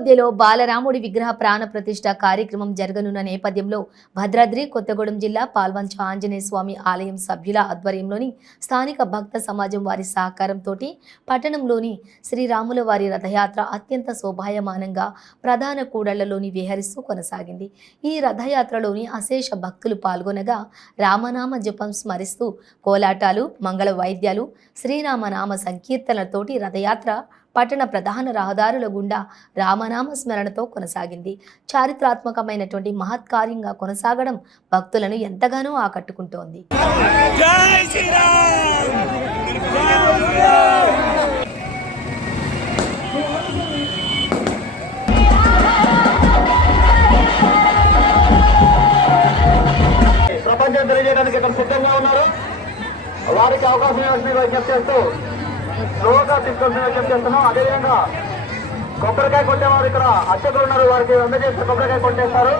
అయోధ్యలో బాలరాముడి విగ్రహ ప్రాణ ప్రతిష్ఠ కార్యక్రమం జరగనున్న నేపథ్యంలో భద్రాద్రి కొత్తగూడెం జిల్లా పాల్వంచ ఆంజనేయ స్వామి ఆలయం సభ్యుల ఆధ్వర్యంలోని స్థానిక భక్త సమాజం వారి సహకారంతో పట్టణంలోని శ్రీరాముల వారి రథయాత్ర అత్యంత శోభాయమానంగా ప్రధాన కూడళ్లలోని విహరిస్తూ కొనసాగింది. ఈ రథయాత్రలోని అశేష భక్తులు పాల్గొనగా రామనామ జపం స్మరిస్తూ కోలాటాలు, మంగళ వాయిద్యాలు, శ్రీరామనామ సంకీర్తనలతోటి రథయాత్ర పట్టణ ప్రధాన రహదారుల గుండా రామనామ స్మరణతో కొనసాగింది. చారిత్రాత్మకమైనటువంటి మహత్కార్యంగా కొనసాగడం భక్తులను ఎంతగానో ఆకట్టుకుంటోంది. ప్రపంచం తెలియజేయడానికి ఇక్కడ సిద్ధంగా ఉన్నారు. వారికి అవకాశం విజ్ఞప్తి చేస్తూ స్లోగా తీసుకొచ్చిన విజ్ఞప్తి చేస్తున్నాం. అదేవిధంగా కొబ్బరికాయ కొట్టేవారు ఇక్కడ అర్చకులు ఉన్నారు, వారికి అందజేస్తే కొబ్బరికాయ కొట్టేస్తారు.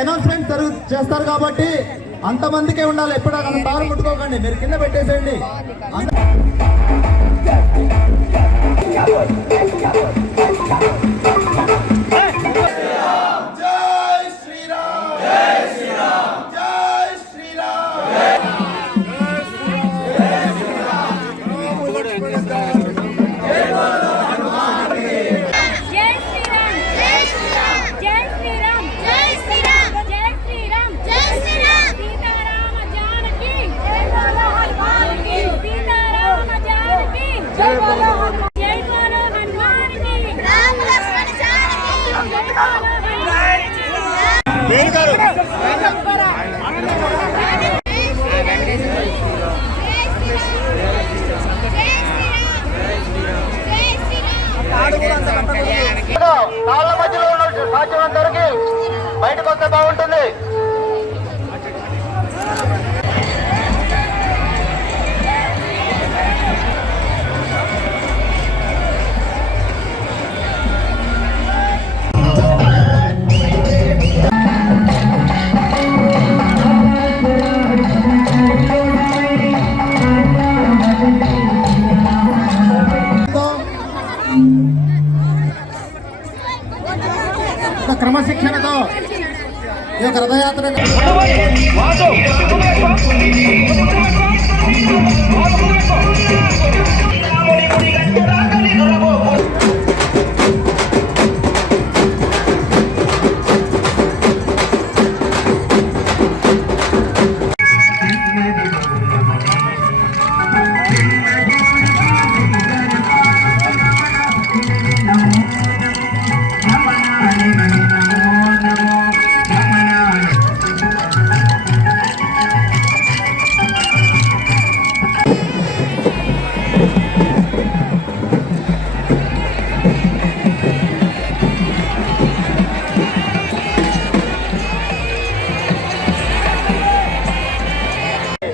అనౌన్స్మెంట్ చేస్తారు కాబట్టి అంతమందికే ఉండాలి. ఎప్పుడు తాను ముట్టుకోకండి, మీరు కింద పెట్టేసేయండి. కాళ్ళ మధ్యలో ఉన్న సాధ్యం దొరికి బయటకు వస్తే బాగుంటుంది. క్రమశిక్షణతో ఈ యొక్క రథయాత్ర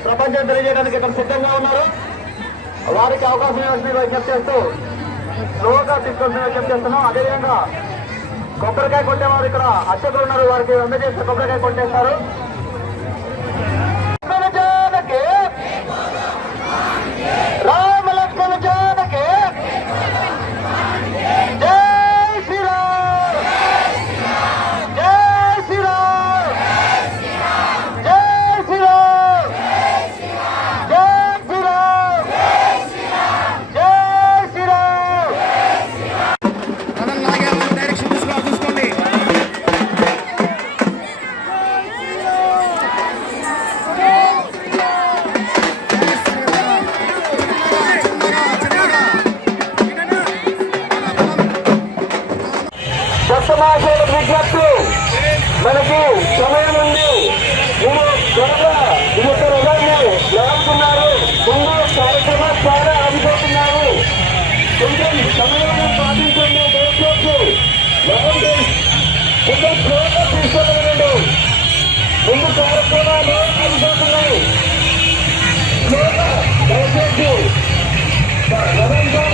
ప్రపంచం తెలియజేయడానికి ఇక్కడ సిద్ధంగా ఉన్నారు. వారికి అవకాశం ఇవ్వాల్సిన విజ్ఞప్తి చేస్తూ స్లోగా తీసుకోవాల్సిన విజ్ఞప్తి చేస్తున్నాం. అదేవిధంగా కొబ్బరికాయ కొట్టేవారు ఇక్కడ అర్చకులు ఉన్నారు, వారికి అందజేస్తే కొబ్బరికాయ కొట్టేస్తారు. రామ లక్ష్మణ జానకి జై శ్రీరామ్, జై శ్రీరామ్, జై శ్రీరామ్, జై శ్రీరామ్, జై శ్రీరామ్. డైరెక్షన్ చూసుకోండి. దశమాశయులకు విజ్ఞప్తి, మనకి సమయం ఉంది. మీరు త్వరగా ఈ యొక్క రథాన్ని లాగుతున్నారు. ముందు కార్యక్రమం చాలా ఆగిపోతున్నారు. కొంచెం సమయం పాటించండి. దయచేసి కొంచెం స్లోగా తీసుకెళ్ళండి. ముందు కార్యక్రమాలు ఆగిపోతున్నాయి. స్లోగా దయచేసి రథం